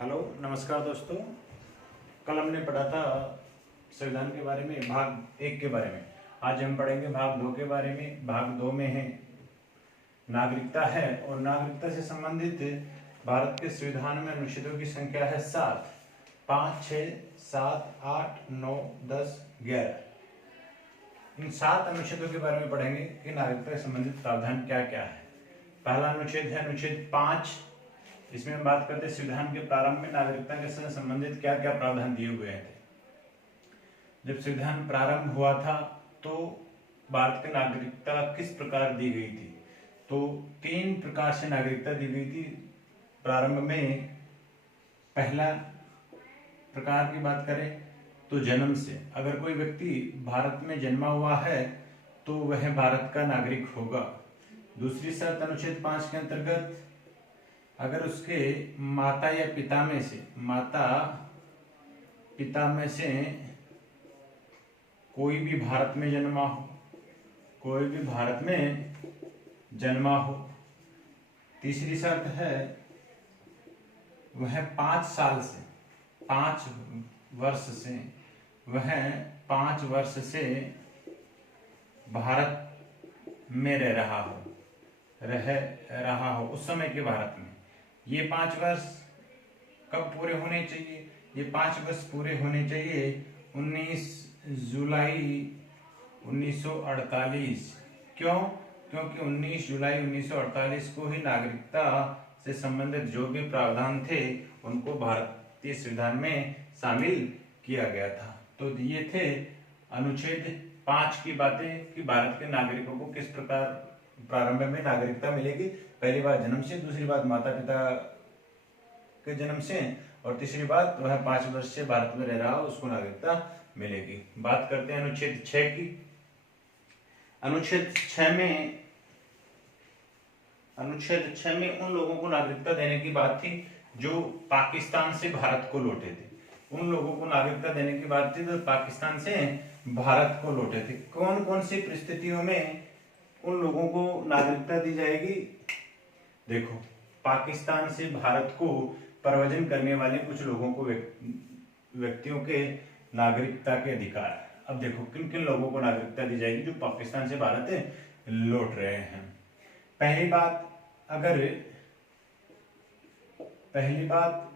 Hello नमस्कार दोस्तों। कल हमने पढ़ा था संविधान के बारे में, भाग 1 के बारे में। आज हम पढ़ेंगे भाग 2 के बारे में। भाग 2 में है नागरिकता है, और नागरिकता से संबंधित भारत के संविधान में अनुच्छेदों की संख्या है 7, 5, 6, 7, 8, 9, 10, 11। इन 7 अनुच्छेदों के बारे में पढ़ेंगे कि नागरिकता से संबंधित प्रावधान क्या क्या है। पहला अनुच्छेद है अनुच्छेद 5। इसमें हम बात करते हैं संविधान के प्रारंभ में नागरिकता के साथ संबंधित क्या क्या प्रावधान दिए हुए थे। जब संविधान प्रारंभ हुआ था तो भारत की नागरिकता किस प्रकार दी गई थी, तो 3 प्रकार से नागरिकता दी गई थी प्रारंभ में। पहला प्रकार की बात करें तो जन्म से, अगर कोई व्यक्ति भारत में जन्मा हुआ है तो वह भारत का नागरिक होगा। दूसरी शर्त अनुच्छेद 5 के अंतर्गत, अगर उसके माता या पिता में से कोई भी भारत में जन्मा हो। तीसरी शर्त है वह 5 वर्ष से भारत में रह रहा हो उस समय के भारत में। ये 5 वर्ष कब पूरे होने चाहिए? ये 5 वर्ष पूरे होने चाहिए 19 जुलाई 1948। क्यों? क्योंकि 19 जुलाई 1948 को ही नागरिकता से संबंधित जो भी प्रावधान थे उनको भारतीय संविधान में शामिल किया गया था। तो ये थे अनुच्छेद 5 की बातें कि भारत के नागरिकों को किस प्रकार प्रारंभ में नागरिकता मिलेगी। पहली बार जन्म से, दूसरी बात माता पिता के जन्म से, और तीसरी बात वह 5 वर्ष से भारत में रह रहा हो उसको नागरिकता मिलेगी। बात करते हैं अनुच्छेद 6 की। अनुच्छेद 6 में उन लोगों को नागरिकता देने की बात थी जो पाकिस्तान से भारत को लौटे थे। उन लोगों को नागरिकता देने की बात थी जो पाकिस्तान से भारत को लौटे थे। कौन कौन सी परिस्थितियों में उन लोगों को नागरिकता दी जाएगी? देखो, पाकिस्तान से भारत को प्रव्रजन करने वाले कुछ लोगों को, व्यक्तियों के नागरिकता के अधिकार। अब देखो किन किन लोगों को नागरिकता दी जाएगी जो पाकिस्तान से भारत लौट रहे हैं। पहली बात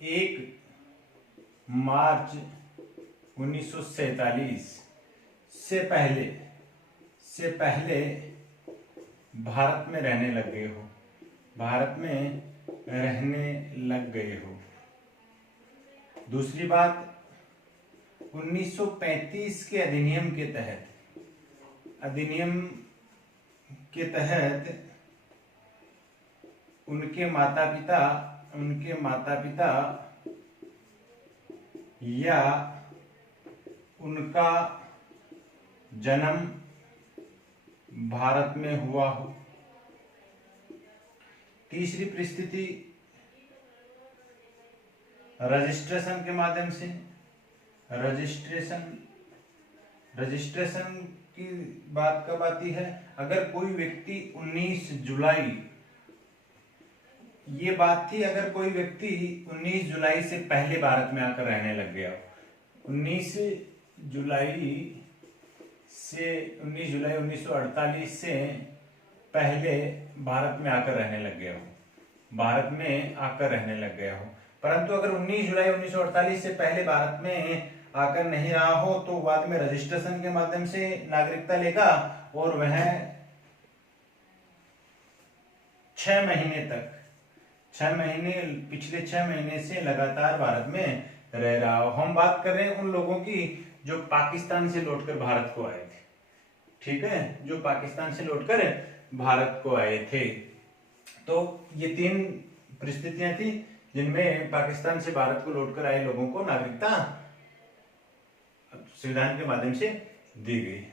1 मार्च 1947 से पहले भारत में रहने लग गए हो। दूसरी बात 1935 के अधिनियम के तहत उनके माता पिता या उनका जन्म भारत में हुआ हो। तीसरी परिस्थिति रजिस्ट्रेशन के माध्यम से। रजिस्ट्रेशन की बात कब आती है? अगर कोई व्यक्ति 19 जुलाई, ये बात थी अगर कोई व्यक्ति 19 जुलाई से पहले भारत में आकर रहने लग गया हो। 19 जुलाई 1948 से पहले भारत में आकर रहने लग गया हो। परंतु अगर 19 जुलाई 1948 से पहले भारत में आकर नहीं रहा हो तो बाद में रजिस्ट्रेशन के माध्यम से नागरिकता लेगा, और वह 6 महीने से लगातार भारत में रह रहा हो। हम बात कर रहे हैं उन लोगों की जो पाकिस्तान से लौटकर भारत को आए थे। ठीक है, जो पाकिस्तान से लौटकर भारत को आए थे। तो ये 3 परिस्थितियां थी जिनमें पाकिस्तान से भारत को लौटकर आए लोगों को नागरिकता संविधान के माध्यम से दी गई।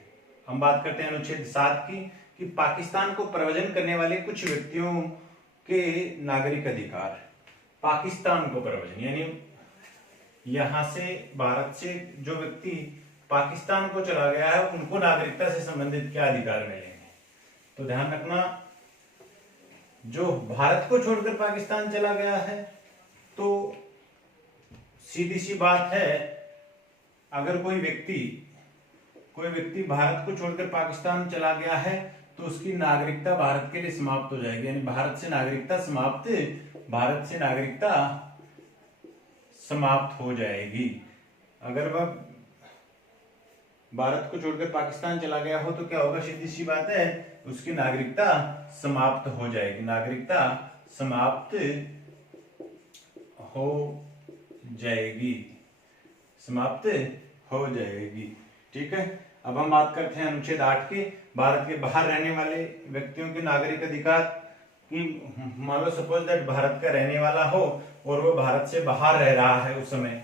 हम बात करते हैं अनुच्छेद 7 की कि पाकिस्तान को प्रव्रजन करने वाले कुछ व्यक्तियों के नागरिक अधिकार। पाकिस्तान को प्रव्रजन यानी यहां से भारत से जो व्यक्ति पाकिस्तान को चला गया है उनको नागरिकता से संबंधित क्या अधिकार मिलेंगे। तो ध्यान रखना, जो भारत को छोड़कर पाकिस्तान चला गया है, तो सीधी सी बात है, अगर कोई व्यक्ति भारत को छोड़कर पाकिस्तान चला गया है तो उसकी नागरिकता भारत के लिए समाप्त हो जाएगी, यानी भारत से नागरिकता समाप्त हो जाएगी। अगर वह भारत को छोड़कर पाकिस्तान चला गया हो तो क्या होगा, सीधी सी बात है, उसकी नागरिकता समाप्त हो जाएगी, समाप्त हो जाएगी। ठीक है, अब हम बात करते हैं अनुच्छेद 8 की, भारत के बाहर रहने वाले व्यक्तियों के नागरिक अधिकार की। मान लो सपोज दैट भारत का रहने वाला हो और वो भारत से बाहर रह रहा है उस समय,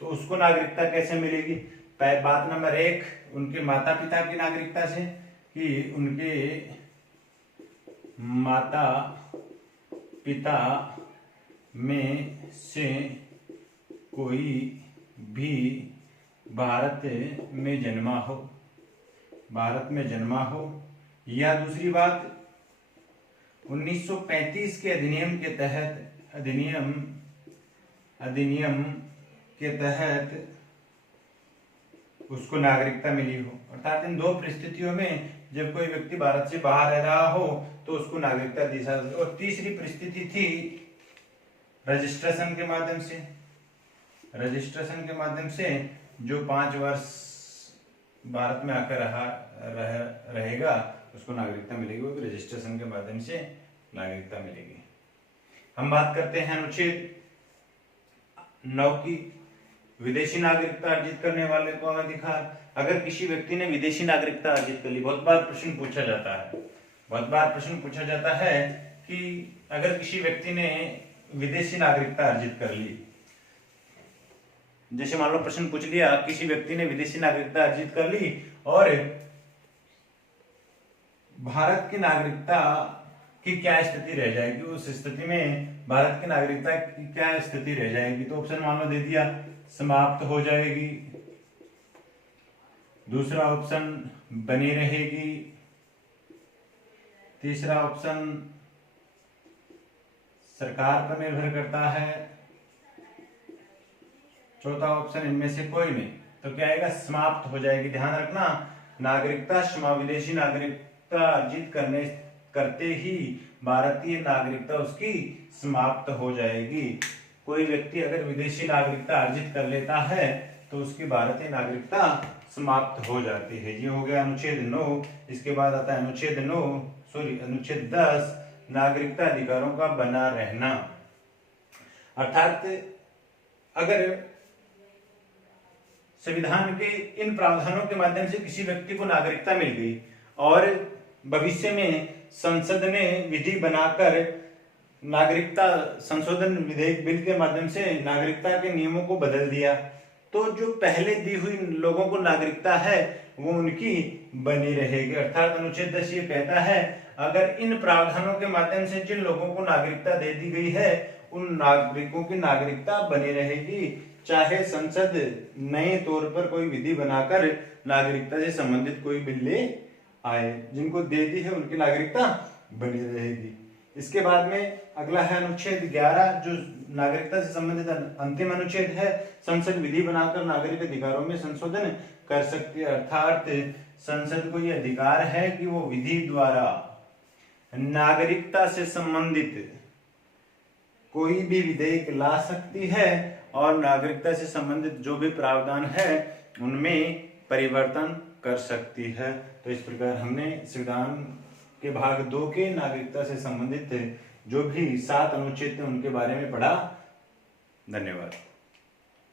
तो उसको नागरिकता कैसे मिलेगी? बात नंबर 1, उनके माता पिता की नागरिकता से, कि उनके माता पिता में से कोई भी भारत में जन्मा हो, या दूसरी बात 1935 के अधिनियम के तहत उसको नागरिकता मिली हो। अर्थात इन दो परिस्थितियों में जब कोई व्यक्ति भारत से बाहर रह रहा हो तो उसको नागरिकता दी जा सकती है। और तीसरी परिस्थिति थी रजिस्ट्रेशन के माध्यम से जो 5 वर्ष भारत में आकर रहेगा उसको नागरिकता मिलेगी, वो भी रजिस्ट्रेशन के माध्यम से नागरिकता मिलेगी। हम बात करते हैं अनुच्छेद 9 की, विदेशी नागरिकता अर्जित करने वाले को अधिकार। अगर किसी व्यक्ति ने विदेशी नागरिकता अर्जित कर ली, बहुत बार प्रश्न पूछा जाता है कि अगर किसी व्यक्ति ने विदेशी नागरिकता अर्जित कर ली, जैसे मान लो प्रश्न पूछ लिया, किसी व्यक्ति ने विदेशी नागरिकता अर्जित कर ली और भारत की नागरिकता की क्या स्थिति रह जाएगी, उस स्थिति में भारत की नागरिकता की क्या स्थिति रह जाएगी? तो ऑप्शन मान लो दे दिया, समाप्त हो जाएगी। दूसरा ऑप्शन बनी रहेगी। तीसरा ऑप्शन सरकार पर निर्भर करता है। चौथा ऑप्शन इनमें से कोई नहीं। तो क्या आएगा? समाप्त हो जाएगी। ध्यान रखना, विदेशी नागरिकता अर्जित करते ही भारतीय नागरिकता उसकी समाप्त हो जाएगी। कोई व्यक्ति अगर विदेशी नागरिकता अर्जित कर लेता है तो उसकी भारतीय नागरिकता समाप्त हो जाती है। ये हो गया अनुच्छेद 9। इसके बाद आता है अनुच्छेद 10, नागरिकता अधिकारों का बना रहना। अर्थात अगर संविधान के इन प्रावधानों के माध्यम से किसी व्यक्ति को नागरिकता मिल गई और भविष्य में संसद ने विधि बनाकर नागरिकता संशोधन विधेयक बिल के माध्यम से नागरिकता के नियमों को बदल दिया, तो जो पहले दी हुई लोगों को नागरिकता है वो उनकी बनी रहेगी। अर्थात अनुच्छेद 10 ये कहता है, अगर इन प्रावधानों के माध्यम से जिन लोगों को नागरिकता दे दी गई है उन नागरिकों की नागरिकता बनी रहेगी, चाहे संसद नए तौर पर कोई विधि बनाकर नागरिकता से संबंधित कोई बिल ले आए। जिनको दे दी है उनकी नागरिकता बनी रहेगी। इसके बाद में अगला है अनुच्छेद 11, जो नागरिकता से संबंधित अंतिम अनुच्छेद है। संसद विधि बनाकर नागरिक अधिकारों में संशोधन कर सकती है। अर्थात संसद को यह अधिकार है कि वो विधि द्वारा नागरिकता से संबंधित कोई भी विधेयक ला सकती है और नागरिकता से संबंधित जो भी प्रावधान है उनमें परिवर्तन कर सकती है। तो इस प्रकार हमने संविधान के भाग 2 के नागरिकता से संबंधित जो भी 7 अनुच्छेद थे उनके बारे में पढ़ा। धन्यवाद।